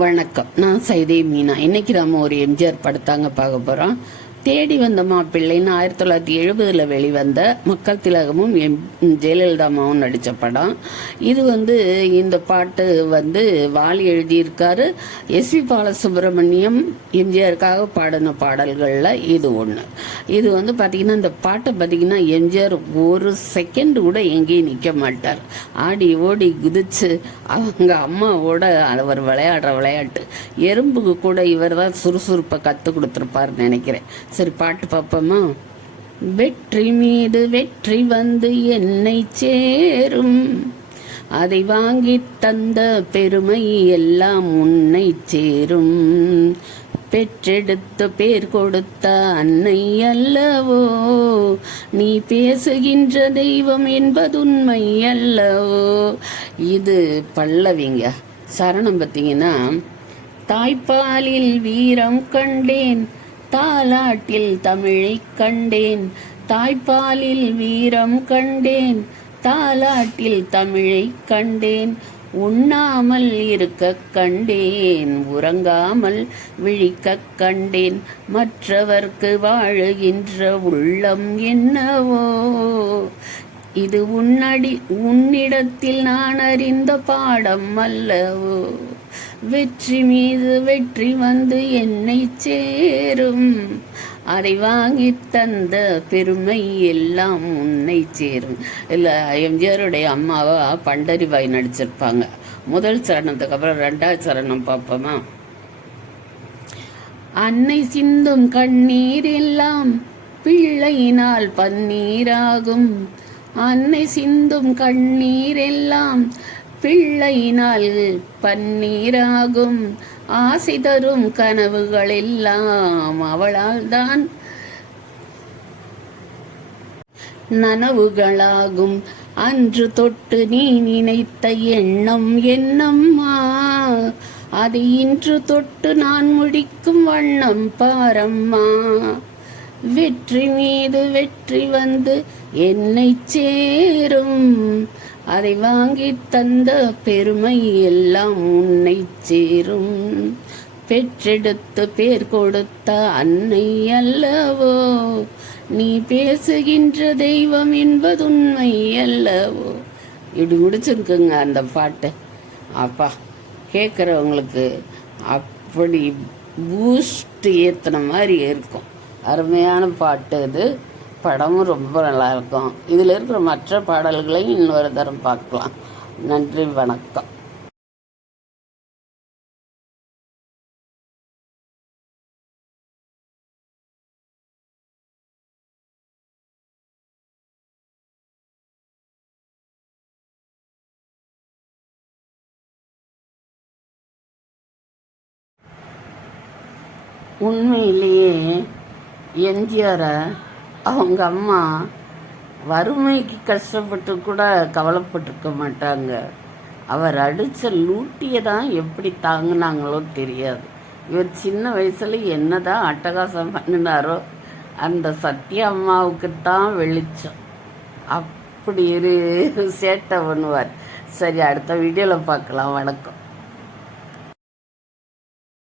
வணக்கம். நான் சைதே மீனா. இன்னைக்கு நம்ம ஒரு எம்ஜிஆர் படத்தாங்க பார்க்க போகிறோம். தேடி வந்த மாப்பிள்ளைன்னு 1970 வெளிவந்த மக்கள் திலகமும் ஜெயலலிதா அம்மாவும் நடித்த படம். இது இந்த பாட்டு வாலி எழுதியிருக்காரு. எஸ்பி பாலசுப்ரமணியம் எம்ஜிஆருக்காக பாடின பாடல்களில் இது ஒன்று. இது பார்த்திங்கன்னா இந்த பாட்டை பார்த்திங்கன்னா எம்ஜிஆர் ஒரு செகண்ட் கூட எங்கேயும் நிற்க மாட்டார். ஆடி ஓடி குதிச்சு அவங்க அம்மாவோட அவர் விளையாடுற விளையாட்டு எறும்புக்கு கூட இவர் தான் சுறுசுறுப்பை கற்றுக் கொடுத்துருப்பாருன்னு நினைக்கிறேன். சரி, பாட்டு பார்ப்போமா? வெற்றி மீது வெற்றி என்னை சேரும், அதை வாங்கி தந்த பெருமை எல்லாம் உன்னை சேரும், பெற்றெடுத்த பேர் கொடுத்த அன்னை அல்லவோ, நீ பேசுகின்ற தெய்வம் என்பதுண்மை அல்லவோ. இது பல்லவிங்க. சரணம் பார்த்தீங்கன்னா, தாய்ப்பாலில் வீரம் கண்டேன், தாலாட்டில் தமிழை கண்டேன், தாய்ப்பாலில் வீரம் கண்டேன், தாலாட்டில் தமிழை கண்டேன், உண்ணாமல் இருக்க கண்டேன், உறங்காமல் விழிக்க கண்டேன், மற்றவர்க்கு வாழுகின்ற உள்ளம் என்னவோ, இது உன்னிடத்தில் நான் அறிந்த பாடம் அல்லவோ, வெற்றி மீது வெற்றி என்னை சேரும், அதை வாங்கி தந்த பெருமை எல்லாம் உன்னை சேரும். இல்லை, எம்ஜிஆருடைய அம்மாவை பண்டரிபாய் நடிச்சிருப்பாங்க. முதல் சரணத்துக்கு அப்புறம் ரெண்டாவது சரணம் பார்ப்போமா? அன்னை சிந்தும் கண்ணீர் எல்லாம் பிள்ளையினால் பன்னீராகும், அன்னை சிந்தும் கண்ணீர் எல்லாம் பிள்ளையினால் பன்னீராகும், ஆசை தரும் கனவுகள் எல்லாம் அவளால் தான் நனவுகளாகும், அன்று தொட்டு நீ நினைத்த எண்ணம் என்னம்மா, அது இன்று தொட்டு நான் முடிக்கும் வண்ணம் பாரம்மா, வெற்றி மீது வெற்றி என்னை சேரும், அதை வாங்கி தந்த பெருமை எல்லாம் உன்னை சேரும், பெற்றெடுத்து பேர் கொடுத்த அன்னை அல்லவோ, நீ பேசுகின்ற தெய்வம் என்பதுண்மை அல்லவோ. இப்படி முடிச்சிருக்குங்க அந்த பாட்டு. அப்பா, கேட்குறவங்களுக்கு அப்படி பூஸ்ட் ஏற்றின மாதிரி இருக்கும். அருமையான பாட்டு இது. படமும் ரொம்ப நல்லா இருக்கும். இதில் இருக்கிற மற்ற பாடல்களையும் இன்னொரு தரம் பார்க்கலாம். நன்றி, வணக்கம். உண்மையிலேயே எம்ஜிஆரை அவங்க அம்மா வறுமைக்கு கஷ்டப்பட்டு கூட கவலைப்பட்டிருக்க மாட்டாங்க. அவர் அடித்த லூட்டியை தான் எப்படி தாங்கினாங்களோ தெரியாது. இவர் சின்ன வயசுல என்னதான் அட்டகாசம் பண்ணினாரோ அந்த சத்யா அம்மாவுக்கு தான் வெளிச்சம். அப்படி சேட்டை பண்ணுவார். சரி, அடுத்த வீடியோவில் பார்க்கலாம். வணக்கம்.